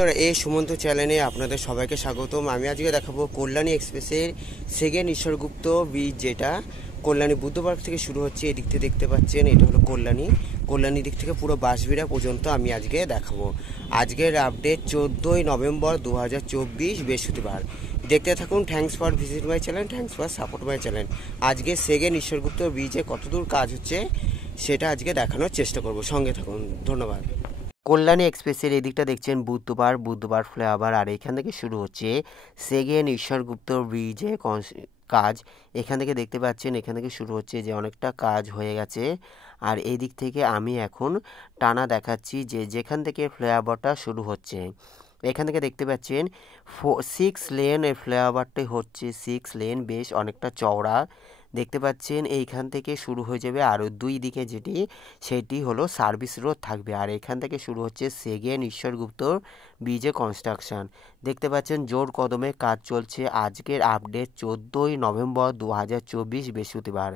বন্ধুরা, এই সুমন্ত চ্যানেলে আপনাদের সবাইকে স্বাগতম। আমি আজকে দেখাবো কল্যাণী এক্সপ্রেসের সেকেন্ড ঈশ্বরগুপ্ত ব্রিজ, যেটা কল্যাণী বুদ্ধপার্ক থেকে শুরু হচ্ছে। এদিক থেকে দেখতে পাচ্ছেন, এটা হলো কল্যাণী দিক থেকে পুরো বাঁশবিড়া পর্যন্ত আমি আজকে দেখাবো। আজকের আপডেট 14ই নভেম্বর 2024 বৃহস্পতিবার। দেখতে থাকুন। Thanks for visit my channel, thanks for support my channel. আজকে সেকেন্ড ঈশ্বরগুপ্ত ব্রিজে কতদূর কাজ হচ্ছে সেটা আজকে দেখানোর চেষ্টা করব। সঙ্গে থাকুন, ধন্যবাদ। কল্যাণী এক্সপ্রেসের এদিকটা দেখছেন বুদ্ধবার ফ্লাইওভার, আর এখান থেকে শুরু হচ্ছে সেকেন্ড ঈশ্বরগুপ্ত ব্রিজে কাজ। এখান থেকে দেখতে পাচ্ছেন, এখান থেকে শুরু হচ্ছে যে অনেকটা কাজ হয়ে গেছে। আর এই দিক থেকে আমি এখন টানা দেখাচ্ছি যে যেখান থেকে ফ্লাইওভারটা শুরু হচ্ছে। এখান থেকে দেখতে পাচ্ছেন 6 লেন এই ফ্লাইওভারটি হচ্ছে। 6 লেন, বেশ অনেকটা চওড়া দেখতে পাচ্ছেন। এইখান থেকে শুরু হয়ে যাবে আরও দুই দিকে, সেটি হলো সার্ভিস রোড থাকবে। আর এখান থেকে শুরু হচ্ছে সেকেন্ড ঈশ্বরগুপ্ত ব্রিজে কনস্ট্রাকশন। দেখতে পাচ্ছেন জোর কদমে কাজ চলছে। আজকের আপডেট 14ই নভেম্বর 2024 বৃহস্পতিবার।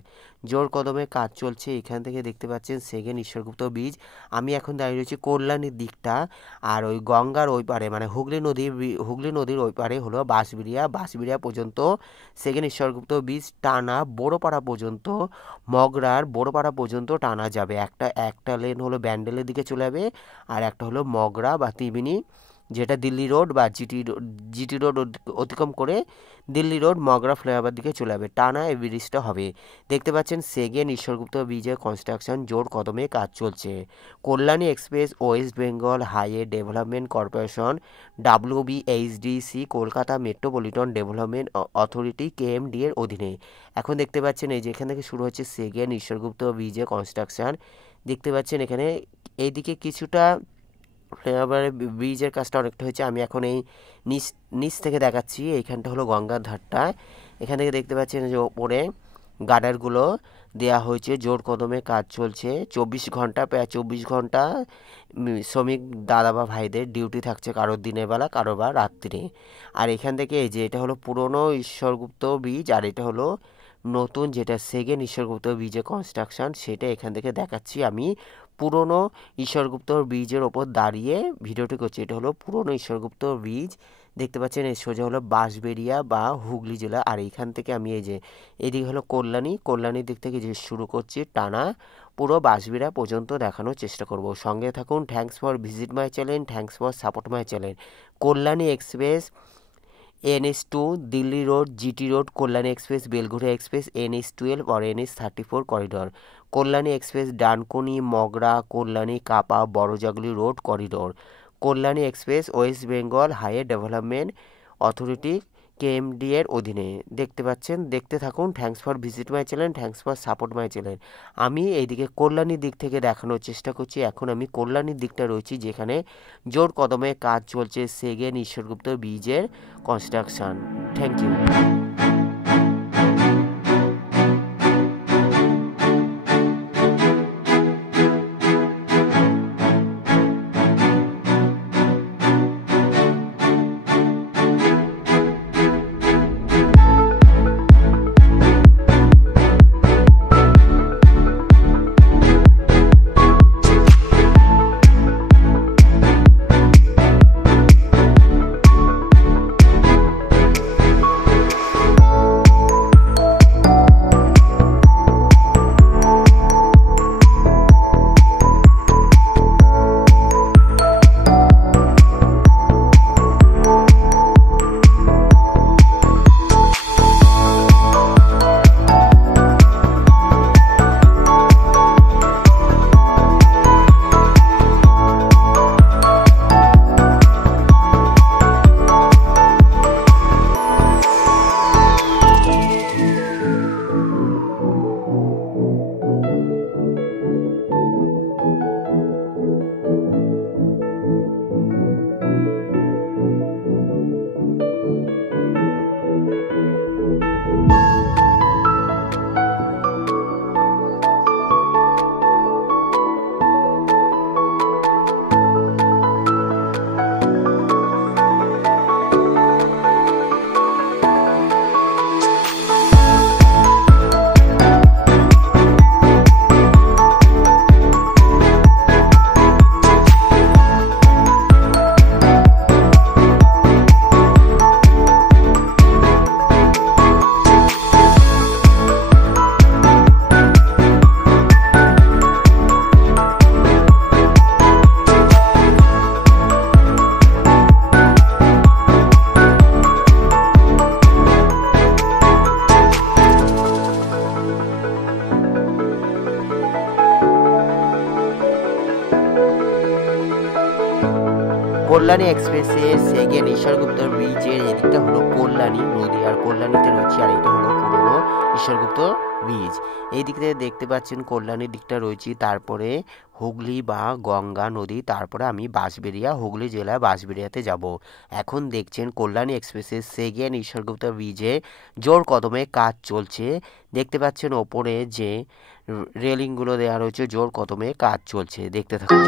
জোর কদমে কাজ চলছে। এখান থেকে দেখতে পাচ্ছেন সেকেন্ড ঈশ্বরগুপ্ত ব্রিজ। আমি এখন দাঁড়িয়ে রয়েছি কল্যাণীর দিকটা, আর ওই গঙ্গার ওই পারে মানে হুগলি নদীর ওই পারে হলো বাঁশবিড়িয়া পর্যন্ত সেকেন্ড ঈশ্বরগুপ্ত ব্রিজ টানা বড়পাড়া পর্যন্ত, মগরার বড়পাড়া পর্যন্ত টানা যাবে। একটা লেন হলো ব্যান্ডেলের দিকে চলে যাবে, আর একটা হলো মগরা বা ত্রিবেণী, যেটা দিল্লি রোড বা জিটি রোড অতিক্রম করে দিল্লি রোড মগরা ফ্লাইওভার দিকে চলে যাবে। টানা এই ব্রিজটা হবে। দেখতে পাচ্ছেন সেকেন্ড ঈশ্বরগুপ্ত ব্রিজের কনস্ট্রাকশন জোর কদমে কাজ চলছে। Kalyani express West Bengal highway development corporation WBHDC Kolkata metropolitan development authority KMD এর অধীনে। এখন দেখতে পাচ্ছেন এই যে এখান থেকে শুরু হচ্ছে সেকেন্ড ঈশ্বরগুপ্ত ব্রিজের কনস্ট্রাকশন। দেখতে পাচ্ছেন এখানে এইদিকে কিছুটা ফ্লাইওভারের ব্রিজের কাজটা অনেকটা হয়েছে। আমি এখন এই নিচ থেকে দেখাচ্ছি। এইখানটা হলো গঙ্গার ধারটা। এখান থেকে দেখতে পাচ্ছেন যে ওপরে গার্ডারগুলো দেওয়া হয়েছে। জোর কদমে কাজ চলছে। 24 ঘন্টা শ্রমিক দাদা বা ভাইদের ডিউটি থাকছে, কারোর দিনের বেলা, কারো বা রাত্রে। আর এখান থেকে এই যে এটা হলো পুরনো ঈশ্বরগুপ্ত ব্রিজ, আর এটা হলো নতুন যেটা সেকেন্ড ঈশ্বরগুপ্ত ব্রিজের কনস্ট্রাকশন, সেটা এখান থেকে দেখাচ্ছি। আমি পুরনো ঈশ্বরগুপ্ত ব্রিজের ওপর দাঁড়িয়ে ভিডিওটি করছি। এটা হলো পুরনো ঈশ্বরগুপ্ত ব্রিজ। দেখতে পাচ্ছেন এই সোজা হলো বাঁশবেড়িয়া বা হুগলি জেলা। আর এইখান থেকে আমি এই যে এদিকে হলো কল্যাণীর দিক থেকে যে শুরু করছি, টানা পুরো বাঁশবেড়িয়া পর্যন্ত দেখানোর চেষ্টা করব। সঙ্গে থাকুন। Thanks for visit my channel, thanks for support my channel. Kalyani express NH2 Delhi road GT road, Kalyani express Belgharia express NH12 और NH34 corridor, Kalyani express Dankuni Mogra Kalyani কাপা Barajaguli road corridor, Kalyani express West Bengal highway development authority KMD এর অধীনে। দেখতে পাচ্ছেন, দেখতে থাকুন। Thanks for visit my channel, thanks for support my channel. আমি এইদিকে কল্যাণীর দিক থেকে দেখানোর চেষ্টা করছি। এখন আমি কল্যাণীর দিকটা রয়েছি, যেখানে জোর কদমে কাজ চলছে সেকেন্ড ঈশ্বরগুপ্ত ব্রিজের কনস্ট্রাকশন। Thank you. কল্যাণী এক্সপ্রেসের সেকেন্ড ঈশ্বরগুপ্ত ব্রিজের এদিকটা হলো কল্যাণী নদী, আর কল্যাণীতে রয়েছে, আর এটা হলো পুরনো ঈশ্বরগুপ্ত ব্রিজ। এই দিক থেকে দেখতে পাচ্ছেন কল্যাণীর দিকটা রয়েছে, তারপরে হুগলি বা গঙ্গা নদী, তারপরে আমি বাঁশবেড়িয়া, হুগলি জেলা বাঁশবেড়িয়াতে যাব। এখন দেখছেন কল্যাণী এক্সপ্রেসের সেকেন্ড ঈশ্বরগুপ্ত ব্রিজে জোর কদমে কাজ চলছে। দেখতে পাচ্ছেন ওপরে যে রেলিংগুলো দেওয়া রয়েছে, জোর কদমে কাজ চলছে, দেখতে থাকুন।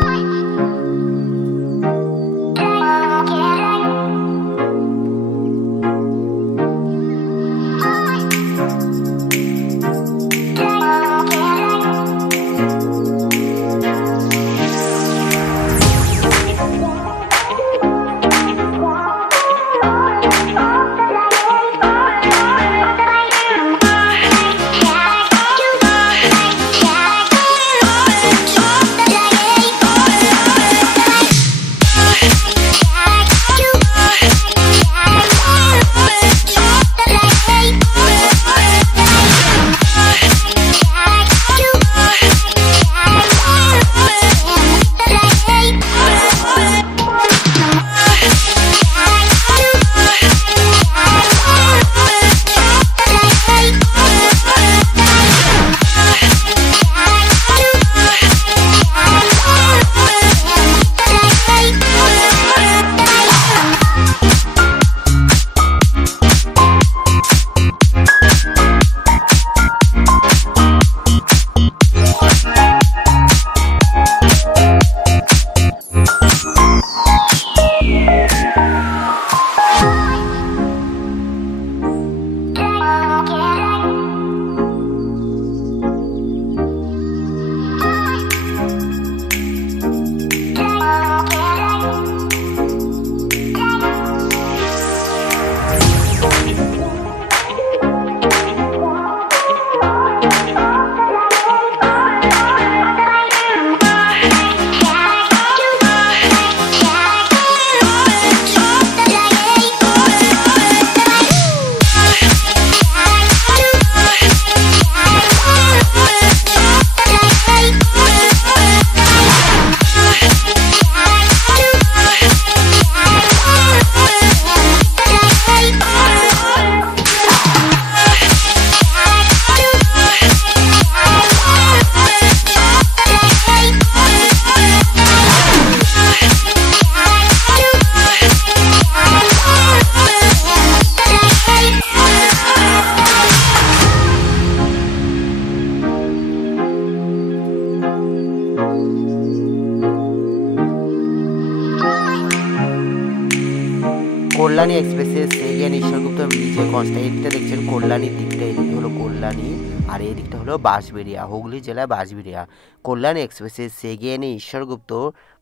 কল্যাণী এক্সপ্রেসের সেকেন্ড ঈশ্বরগুপ্ত ব্রিজে কনস্ট্রাক্টটা দেখছেন কল্যাণীর দিকটা, এদিকে হলো কল্যাণী আর এই দিকটা হলো বাঁশবেড়িয়া, হুগলি জেলা বাঁশবেড়িয়া। কল্যাণী এক্সপ্রেসের সেকেন্ড ঈশ্বরগুপ্ত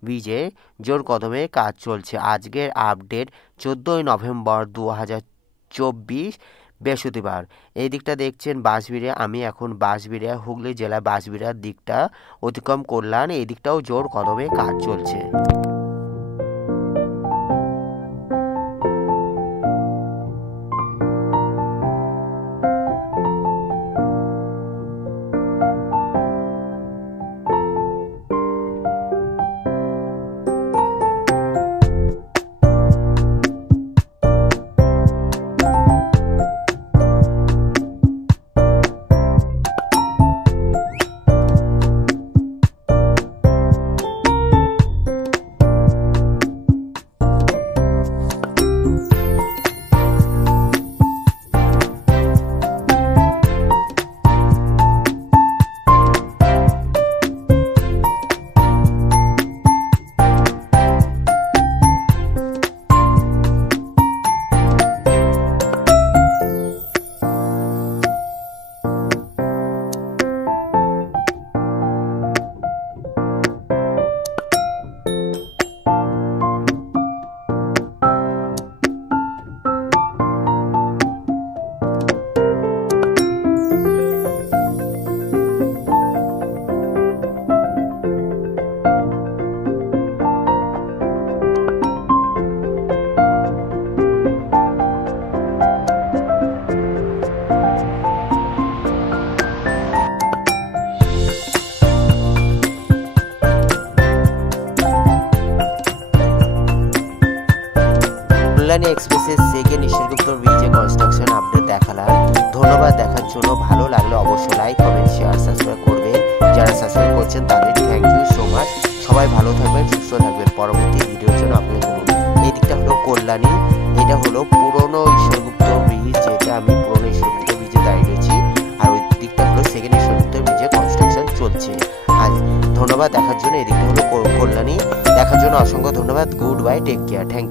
ব্রিজে জোর কদমে কাজ চলছে। আজকের আপডেট 14ই নভেম্বর 2024 বৃহস্পতিবার। এই দিকটা দেখছেন বাঁশবেড়িয়া, আমি এখন বাঁশবেড়িয়া, হুগলি জেলা বাঁশবেড়িয়ার দিকটা অতিক্রম করলাম। এই দিকটাও জোর কদমে কাজ চলছে। কল্যাণী এক্সপ্রেসের সেকেন্ড ঈশ্বরগুপ্ত ব্রিজে কনস্ট্রাকশন আপডেট দেখালাম। ধন্যবাদ দেখার জন্য। ভালো লাগলে অবশ্যই লাইক, কমেন্ট, শেয়ার, সাবস্ক্রাইব করবে। যারা সাবস্ক্রাইব করছেন তাদের থ্যাংক ইউ সো মাচ। সবাই ভালো থাকবেন, সুস্থ থাকবেন। পরবর্তী ভিডিওর জন্য অপেক্ষা করুন। এই দিকটা হলো কল্যাণী, এটা হলো পুরনো ঈশ্বরগুপ্ত ব্রিজ, যেটা আমি পুরনো ঈশ্বরগুপ্ত ব্রিজে দাঁড়িয়ে রয়েছি। আর ওই দিকটা হলো সেকেন্ড ঈশ্বরগুপ্ত ব্রিজে কনস্ট্রাকশন চলছে। আজ ধন্যবাদ দেখার জন্য। এই দিকটা হলো কল্যাণী, দেখার জন্য অসংখ্য ধন্যবাদ। Good bye, take care, thank you.